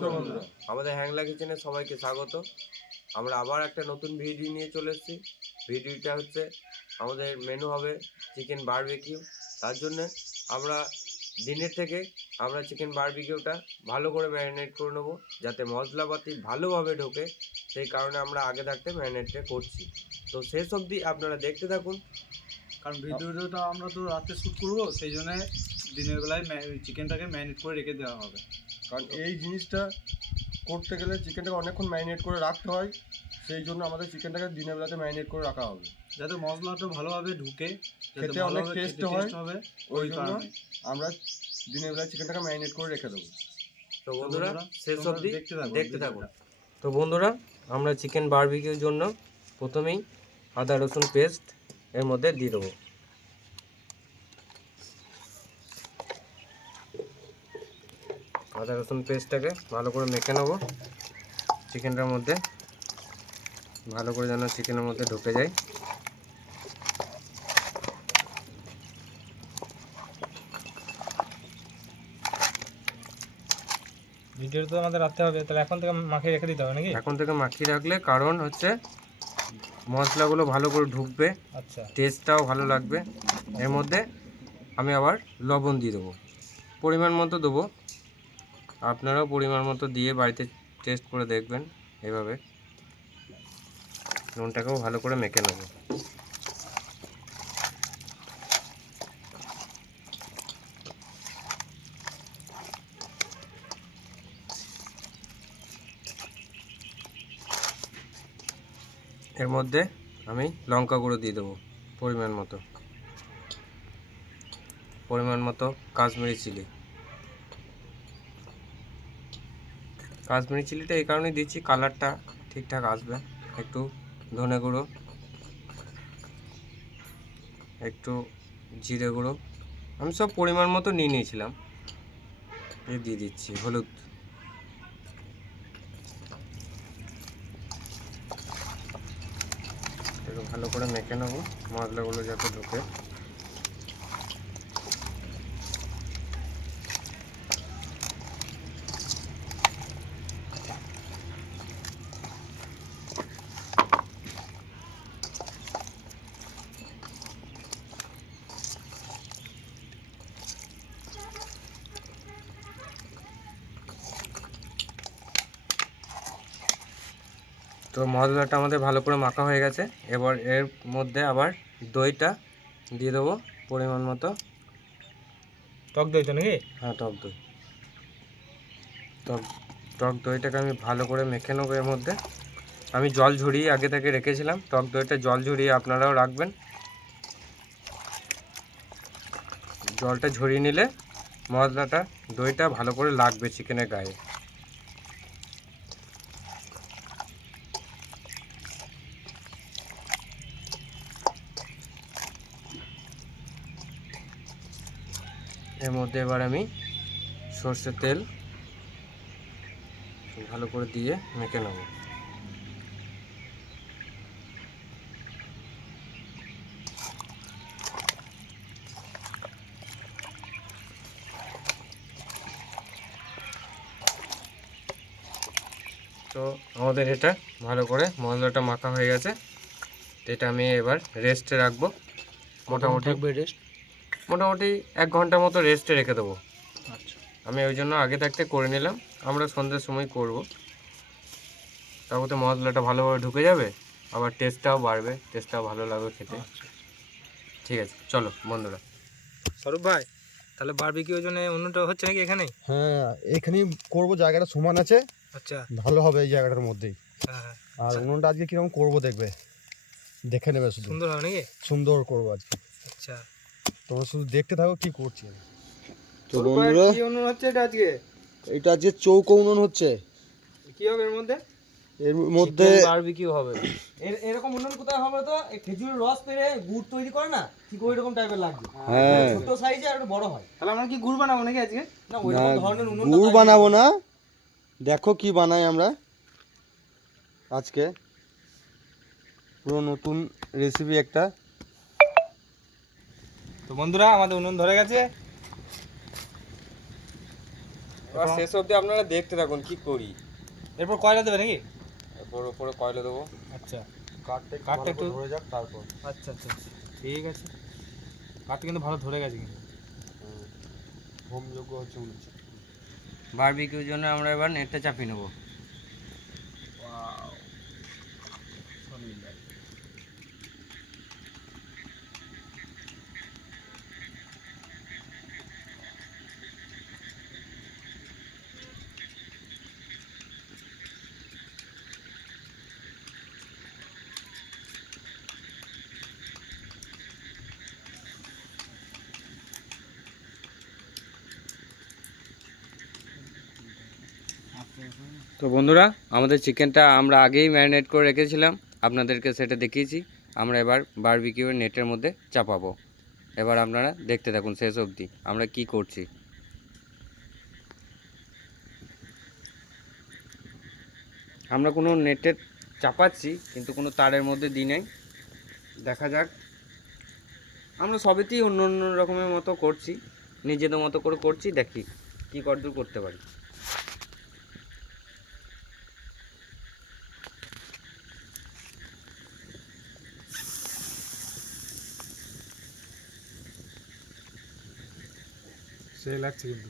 নমস্কার বন্ধুরা। আমাদের হ্যাংলা কিচেনে সবাইকে স্বাগত। আমরা আবার একটা নতুন ভিডিও নিয়ে চলে এসেছি। ভিডিওটা হচ্ছে আমাদের মেনু হবে চিকেন বারবিকিউ তার জন্য আমরা দিনের থেকে আমরা চিকেন বারবিকিউটা ভালো করে ম্যারিনেট করে নেব যাতে মশলাপাতি ভালোভাবে ঢোকে। সেই কারণে আমরা আগে থাকতে ম্যারিনেটটা করছি। তো শেষ অবধি আপনারা দেখতে থাকুন। কারণ ভিডিওটা আমরা তো রাতে শ্যুট করব সেই জন্য দিনের বেলায় চিকেনটাকে ম্যারিনেট করে রেখে দেওয়া হবে। কারণ এই জিনিসটা করতে গেলে চিকেনটাকে অনেকক্ষণ ম্যারিনেট করে রাখতে হয়। সেই জন্য আমাদের চিকেনটাকে দিনের বেলাতে ম্যারিনেট করে রাখা হবে। যাতে মশলাটা ভালোভাবে ঢুকে খেতে অনেক taste হয়। হবে ওই জন্য কারণে। আমরা দিনের বেলায় চিকেনটাকে ম্যারিনেট করে রেখে দেবো। তো বন্ধুরা শেষ অবধি দেখতে থাকুন তো বন্ধুরা আমরা চিকেন বারবিকিউর জন্য প্রথমেই আদা রসুন পেস্ট এর মধ্যে দিয়ে দেবো। আদা রসুন পেস্টটাকে ভালো করে মেখে নেব। চিকেনটার মধ্যে ভালো করে যেন চিকেনের মধ্যে ঢুকে যায়। ভিডিওটা তো আমাদের রাখতে হবে তাহলে এখন থেকে মাখিয়ে রেখে দিতে হবে নাকি? এখন থেকে মাখিয়ে রাখলে কারণ হচ্ছে মশলাগুলো ভালো করে ঢুকবে আচ্ছা। টেস্টটাও ভালো লাগবে। এর মধ্যে আমি আবার লবণ দিয়ে দেবো। পরিমাণ মতো দেবো। আপনারাও পরিমাণ মতো দিয়ে বাড়িতে টেস্ট করে দেখবেন এভাবে। নুনটাকেও ভালো করে মেখে নেব। এর মধ্যে আমি লঙ্কা গুঁড়ো দিয়ে দেবো পরিমাণ মতো। পরিমাণ মতো কাশ্মীরি চিলি। কাশ্মীরি চিলিটা এই কারণে দিচ্ছি, কালারটা ঠিকঠাক আসবে। একটু ধনে গুঁড়ো, একটু জিরে গুঁড়ো। আমি সব পরিমাণ মতো নিয়ে নিয়েছিলাম। এই দিয়ে দিচ্ছি, হলুদ। ভালো করে মেখে নেব, মশলাগুলো যাতে ঢোকে। তো মশলাটা আমাদের ভালো করে মাখা হয়ে গেছে। এবার এর মধ্যে আবার দইটা দিয়ে দেবো পরিমাণ মতো। টক দই তো নাকি? হ্যাঁ টক দই। টক টক দইটাকে আমি ভালো করে মেখে নেব এর মধ্যে। আমি জল ঝরিয়ে আগে থেকে রেখেছিলাম। টক দইটা জল ঝরিয়ে আপনারাও রাখবেন। জলটা ঝরিয়ে নিলে মশলাটা দইটা ভালো করে লাগবে চিকেনের গায়ে। এর মধ্যে এবার আমি সর্ষের তেল ভালো করে দিয়ে মেখে নেব। তো আমাদের এটা ভালো করে মশলাটা মাখা হয়ে গেছে। এটা আমি এবার রেস্টে রাখব। মোটামুটি রেস্ট মোটামুটি এক ঘণ্টার মতো রেস্টে রেখে দেবো। আচ্ছা। আমি ওই জন্য আগে থাকতে করে নিলাম। আমরা সন্ধ্যের সময় করব। তারপরে মশলাটা ভালোভাবে ঢুকে যাবে আবার টেস্টটাও বাড়বে টেস্টটাও ভালো লাগবে খেতে। আচ্ছা ঠিক আছে চলো বন্ধুরা। স্বরূপ ভাই তাহলে বারবিকিউর জন্য অন্যটা হচ্ছে নাকি এখানে? হ্যাঁ এখানেই করব জায়গাটা সমান আছে। আচ্ছা। ভালো হবে এই জায়গাটার মধ্যেই। হ্যাঁ হ্যাঁ। আর উনুনটা আজকে কীরকম করব দেখবে। দেখে নেবে সুন্দর হবে নাকি? সুন্দর করব আজকে। আচ্ছা। তোমরা শুধু দেখতে থাকো কি করছি আমি। তো বন্ধুরা কি অনু হচ্ছে এটা আজকে? এটা আজকে চৌকো উনুন হচ্ছে। কি হবে এর মধ্যে? এর মধ্যে বারবিকিউ হবে। এর- এরকম উন্নয়ন কোথায় হবে তো এই খেজুরের রস পেরে গুড় তৈরি করে না ঠিক ওই রকম টাইপের লাগবে। হ্যাঁ। ছোট সাইজে আর বড় হয়। তাহলে আমরা কি গুড় বানাবো নাকি আজকে? না ওই রকম ধরনের উনুন গুড় বানাবো না। দেখো কি বানাই আমরা আজকে। পুরো নতুন রেসিপি একটা। তো বন্ধুরা আমাদের উনুন ধরে গেছে। এবার শেষ অবধি আপনারা দেখতে থাকুন কি করি। এরপর কয়লা দেবে নাকি? এরপর উপরে কয়লা দেবো। আচ্ছা। কাঠটা একটু কাঠটা একটু- ধরে যাক তারপর। আচ্ছা আচ্ছা আচ্ছা। ঠিক আছে। কাঠটা কিন্তু ভালো ধরে গেছে কিন্তু। হোমযোগ্য হচ্ছে বারবিকিউর জন্য আমরা এবার নেটটা চাপিয়ে নেব। তো বন্ধুরা, আমাদের চিকেনটা আমরা আগেই ম্যারিনেট করে রেখেছিলাম। আপনাদেরকে সেটা দেখিয়েছি। আমরা এবার বারবিকিউর নেটের মধ্যে চাপাবো। এবার আপনারা দেখতে থাকুন শেষ অবধি, আমরা কি করছি। আমরা কোনো নেটে চাপাচ্ছি, কিন্তু কোনো তারের মধ্যে দিই নাই। দেখা যাক। আমরা সবেতেই অন্য অন্য রকমের মতো করছি, নিজেদের মতো করে করছি, দেখি কী কতদূর করতে পারি। সে লাগছে কিন্তু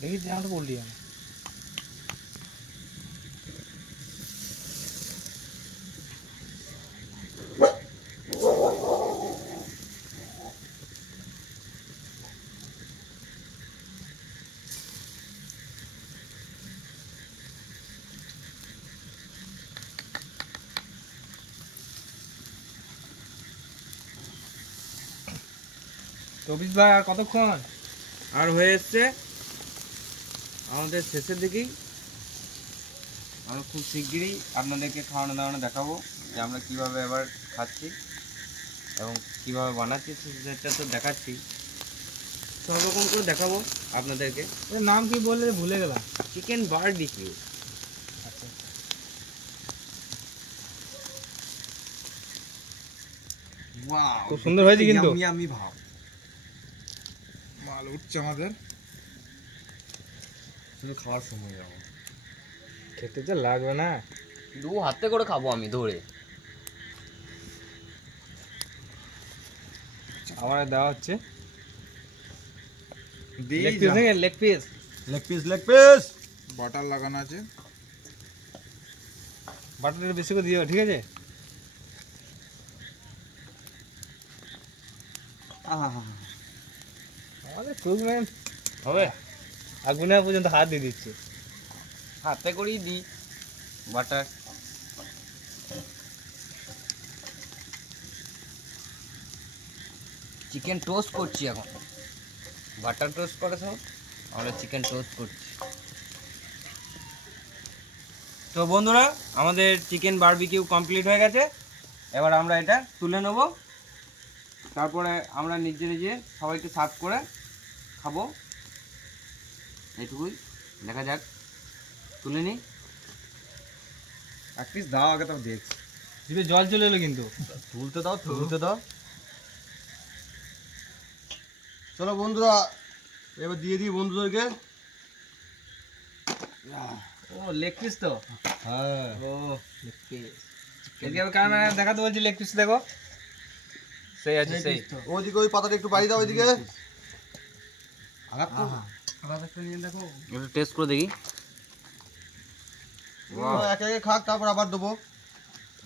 দেখি জানাটা বললি আমি। চব্বিশ ভাই আর কতক্ষণ? আর হয়ে এসছে আমাদের শেষের দিকেই। আমরা খুব শিগগিরই আপনাদেরকে খাওয়ানো দাওয়ানো দেখাবো যে আমরা কীভাবে এবার খাচ্ছি এবং কীভাবে বানাচ্ছি সেটা তো দেখাচ্ছি। সব রকম করে দেখাবো আপনাদেরকে। নাম কি বললে ভুলে গেলাম। চিকেন বারবিকিউ আচ্ছা। খুব সুন্দর হয়েছে কিন্তু। আমি ভাব। মাল উঠছে আমাদের। শুধু খাওয়ার সময় যাব খেতে তো লাগবে না। দু হাতে করে খাব আমি ধরে। আমার দেওয়া হচ্ছে। Leg piece leg piece leg piece leg piece butter লাগানো আছে। বাটারটা বেশি করে দিও ঠিক আছে? আমাদের কুকম্যান হবে। আগুনে পর্যন্ত হাত দিয়ে দিচ্ছে। হাতে করেই দিই বাটার চিকেন টোস্ট করছি এখন। বাটার টোস্ট করে সব, আমরা চিকেন টোস্ট করছি। তো বন্ধুরা, আমাদের চিকেন বারবিকিউ কমপ্লিট হয়ে গেছে। এবার আমরা এটা তুলে নেব। তারপরে আমরা নিজে নিজে সবাইকে সার্ভ করে খাব। এইটুকুই। দেখা যাক। তুলে নিই এক পিস দাও আগে তো দেখছি। জিভে জল চলে এলো কিন্তু। তুলতে দাও তুলতে দাও। চলো বন্ধুরা এবার দিয়ে দিই বন্ধুদেরকে। ও লেগ পিস তো? হ্যাঁ। ও লেগ পিস এদিকে ক্যামেরা দেখাতে বলছি লেগ পিস দেখো। সেই আছে সেই। ওইদিকে ওই পাতাটা একটু বাড়ি দাও ওইদিকে। একটু টেস্ট করে দেখি। একে একে খাক তারপর আবার দেবো।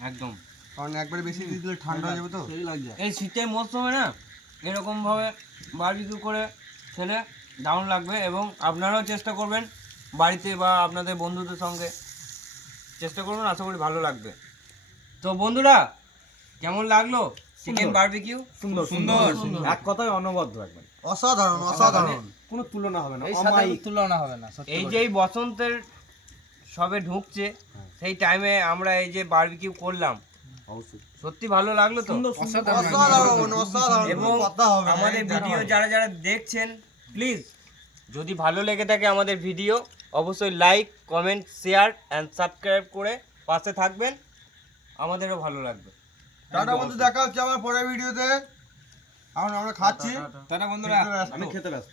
একদম। কারণ একবারে বেশি দিয়ে দিলে ঠান্ডা হয়ে যাবে তো। এই শীতের মরশুমে না এরকমভাবে বারবিকিউ করে খেলে দারুণ লাগবে এবং আপনারাও চেষ্টা করবেন বাড়িতে বা আপনাদের বন্ধুদের সঙ্গে চেষ্টা করবেন আশা করি ভালো লাগবে। তো বন্ধুরা কেমন লাগল চিকেন বারবিকিউ সুন্দর সুন্দর এক কথায় অনবদ্য একবার অসাধারণ অসাধারণ। কোনো তুলনা হবে না এই সাথে তুলনা হবে না এই যে এই বসন্তের সবে ঢুকছে সেই টাইমে আমরা এই যে বারবিকিউ করলাম। সত্যি ভালো লাগল তো? অসাধারণ। অসাধারণ এবং। আমাদের ভিডিও যারা যারা দেখছেন প্লিজ যদি ভালো লেগে থাকে আমাদের ভিডিও অবশ্যই like comment share and subscribe করে পাশে থাকবেন। আমাদেরও ভালো লাগবে। টাটা বন্ধু দেখা হচ্ছে আমার পরের ভিডিওতে এখন আমরা খাচ্ছি। টাটা বন্ধুরা। আমি খেতে ব্যস্ত।